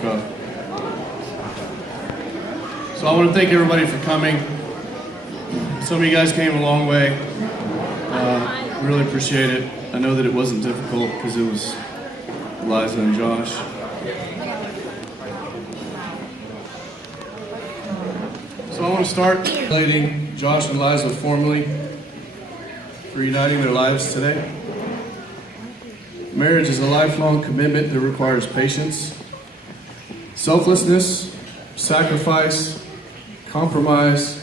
the cuff. So I want to thank everybody for coming. Some of you guys came a long way. Really appreciate it. I know that it wasn't difficult because it was Liza and Josh. So I want to start congratulating Josh and Liza formally for uniting their lives today. Marriage is a lifelong commitment that requires patience, selflessness, sacrifice, compromise,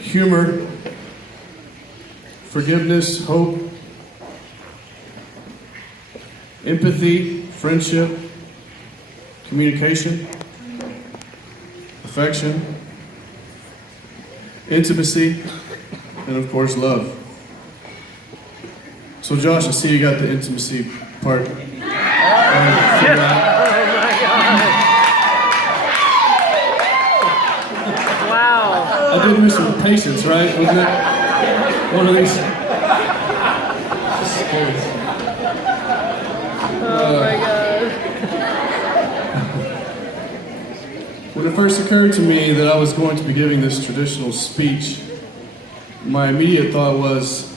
humor, forgiveness, hope, empathy, friendship, communication, affection, intimacy, and of course, love. So Josh, I see you got the intimacy part. Oh my God. Wow. I did miss some patience, right? Wasn't it one of these? Oh my God. When it first occurred to me that I was going to be giving this traditional speech, my immediate thought was,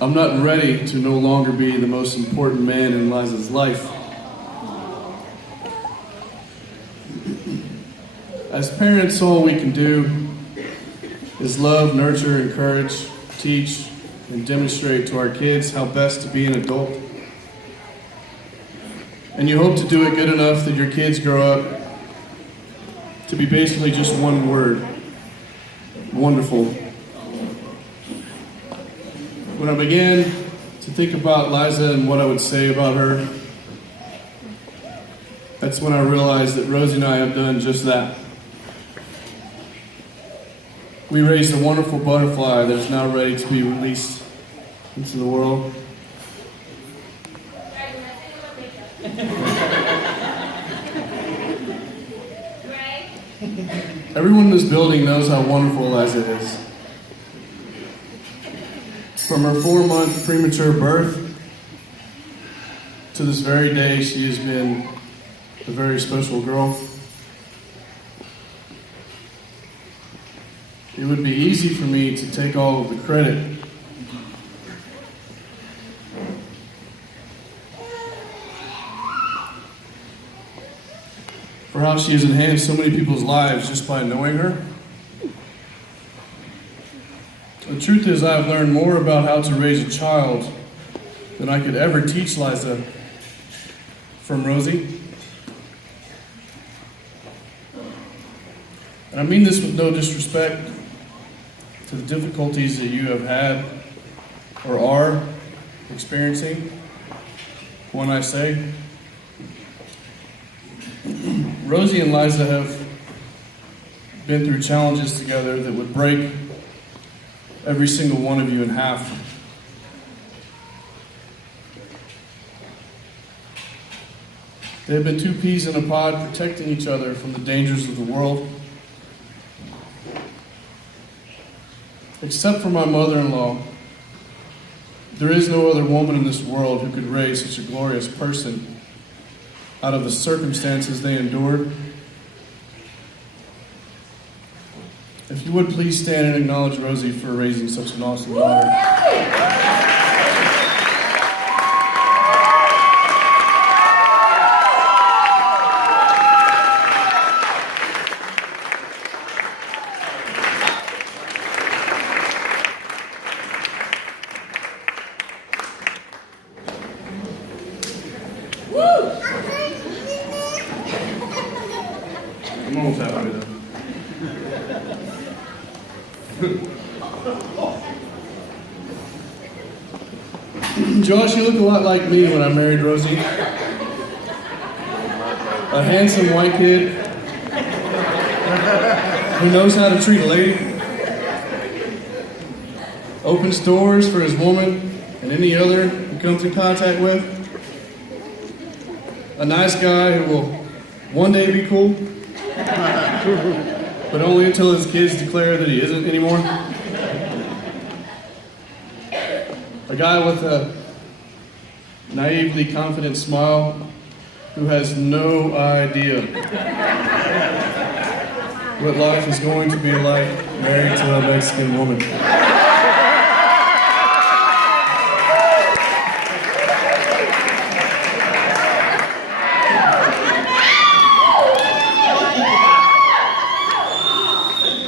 I'm not ready to no longer be the most important man in Liza's life. As parents, all we can do is love, nurture, encourage, teach, and demonstrate to our kids how best to be an adult. And you hope to do it good enough that your kids grow up to be basically just one word: wonderful. When I began to think about Liza and what I would say about her, that's when I realized that Rosie and I have done just that. We raised a wonderful butterfly that is now ready to be released into the world. Everyone in this building knows how wonderful Liza is. From her 4-month premature birth to this very day, she has been a very special girl. It would be easy for me to take all of the credit. For how she has enhanced so many people's lives just by knowing her. The truth is, I have learned more about how to raise a child than I could ever teach Liza from Rosie. And I mean this with no disrespect to the difficulties that you have had or are experiencing when I say Rosie and Liza have been through challenges together that would break every single one of you in half. They have been two peas in a pod protecting each other from the dangers of the world. Except for my mother-in-law, there is no other woman in this world who could raise such a glorious person out of the circumstances they endured. If you would please stand and acknowledge Rosie for raising such an awesome daughter. I'm almost halfway there. Josh, you look a lot like me when I married Rosie. A handsome white kid who knows how to treat a lady, opens doors for his woman and any other he comes in contact with, a nice guy who will one day be cool, but only until his kids declare that he isn't anymore. A guy with a naively confident smile, who has no idea what life is going to be like married to a Mexican woman.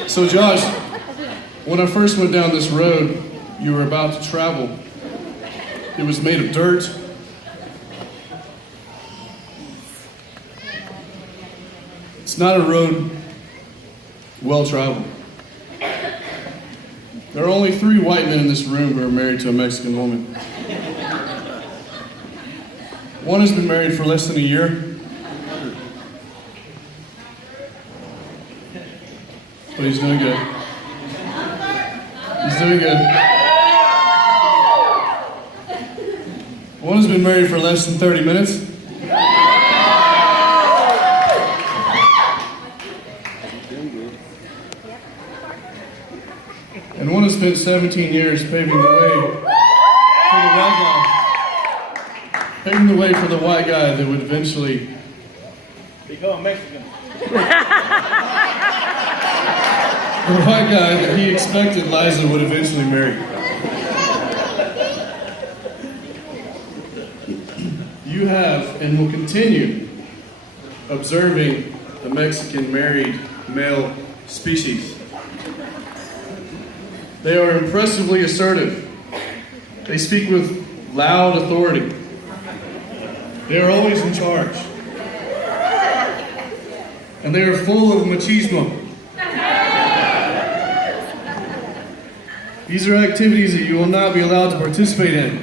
So Josh, when I first went down this road you were about to travel, it was made of dirt. It's not a road well traveled. There are only 3 white men in this room who are married to a Mexican woman. One has been married for less than a year. But he's doing good. He's doing good. One has been married for less than 30 minutes. And one has spent 17 years paving the way for the white guy. Paving the way for the white guy that would eventually become Mexican. The white guy that he expected Liza would eventually marry. You have and will continue observing the Mexican married male species. They are impressively assertive. They speak with loud authority. They are always in charge. And they are full of machismo. These are activities that you will not be allowed to participate in.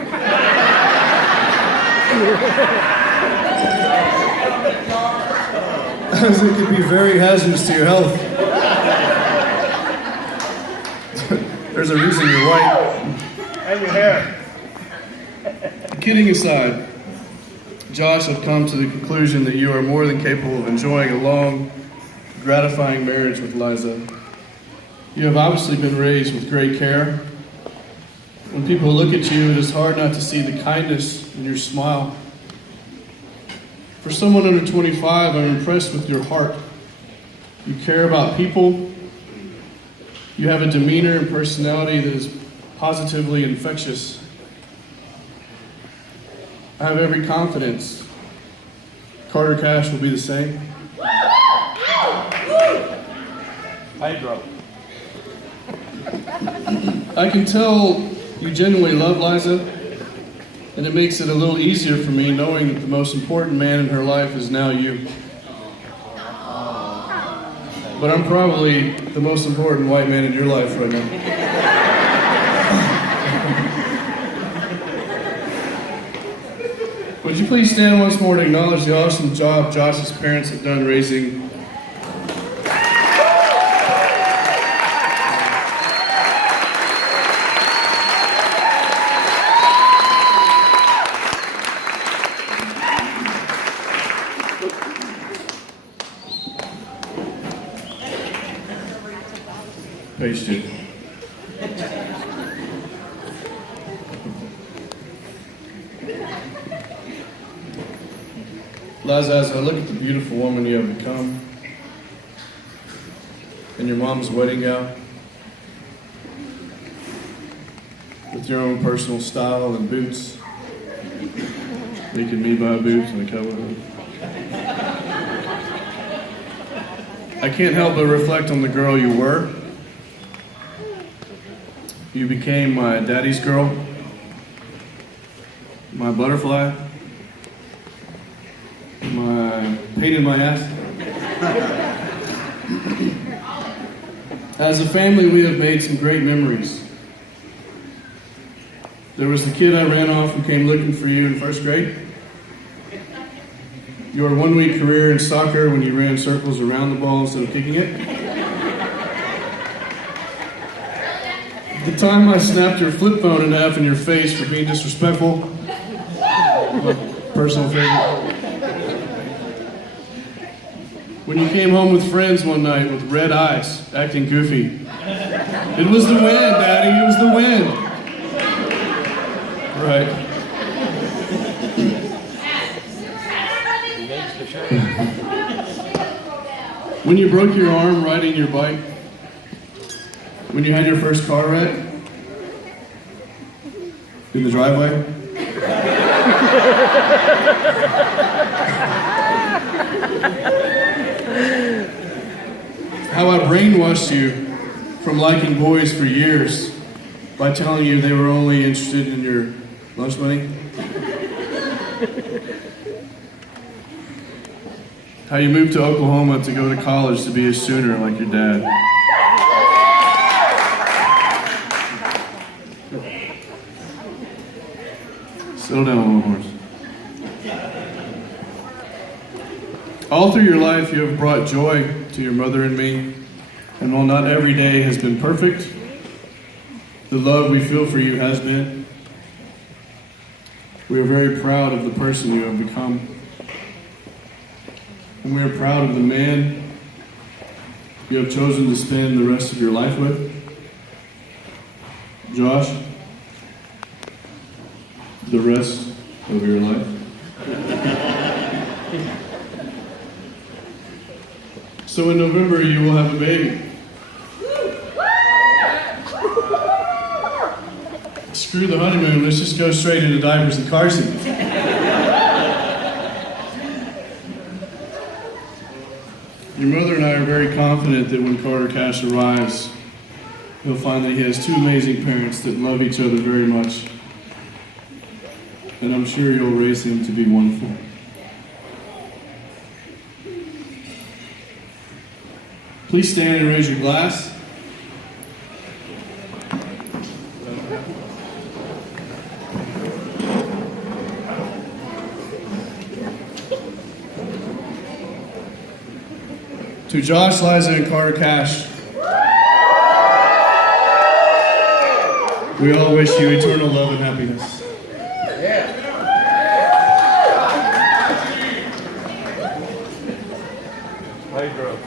As it could be very hazardous to your health. There's a reason you're white. And your hair. Kidding aside, Josh, I've come to the conclusion that you are more than capable of enjoying a long, gratifying marriage with Liza. You have obviously been raised with great care. When people look at you, it is hard not to see the kindness in your smile. For someone under 25, I'm impressed with your heart. You care about people. You have a demeanor and personality that is positively infectious. I have every confidence Carter Cash will be the same. Hydro. I can tell you genuinely love Liza, and it makes it a little easier for me knowing that the most important man in her life is now you. But I'm probably the most important white man in your life right now. Would you please stand once more to acknowledge the awesome job Josh's parents have done raising Page 2. Liza, as I look at the beautiful woman you have become, in your mom's wedding gown, with your own personal style and boots, making me buy boots and a cowboy hood, I can't help but reflect on the girl you were. You became my daddy's girl, my butterfly, my pain in my ass. As a family, we have made some great memories. There was the kid I ran off who came looking for you in first grade. Your 1-week career in soccer when you ran circles around the ball instead of kicking it. The time I snapped your flip phone in half in your face for being disrespectful. My personal favorite. When you came home with friends one night with red eyes, acting goofy. It was the wind, Daddy, it was the wind. Right. When you broke your arm riding your bike, when you had your first car wreck in the driveway, how I brainwashed you from liking boys for years by telling you they were only interested in your lunch money. How you moved to Oklahoma to go to college to be a Sooner like your dad. Settle down, little horse. All through your life, you have brought joy to your mother and me. And while not every day has been perfect, the love we feel for you has been. We are very proud of the person you have become. And we are proud of the man you have chosen to spend the rest of your life with. Josh, the rest of your life. So in November, you will have a baby. Screw the honeymoon, let's just go straight into diapers and car seats. Your mother and I are very confident that when Carter Cash arrives, he'll find that he has two amazing parents that love each other very much. And I'm sure you'll raise him to be wonderful. Please stand and raise your glass. To Josh, Liza, and Carter Cash, we all wish you eternal love and happiness. Hey, girl.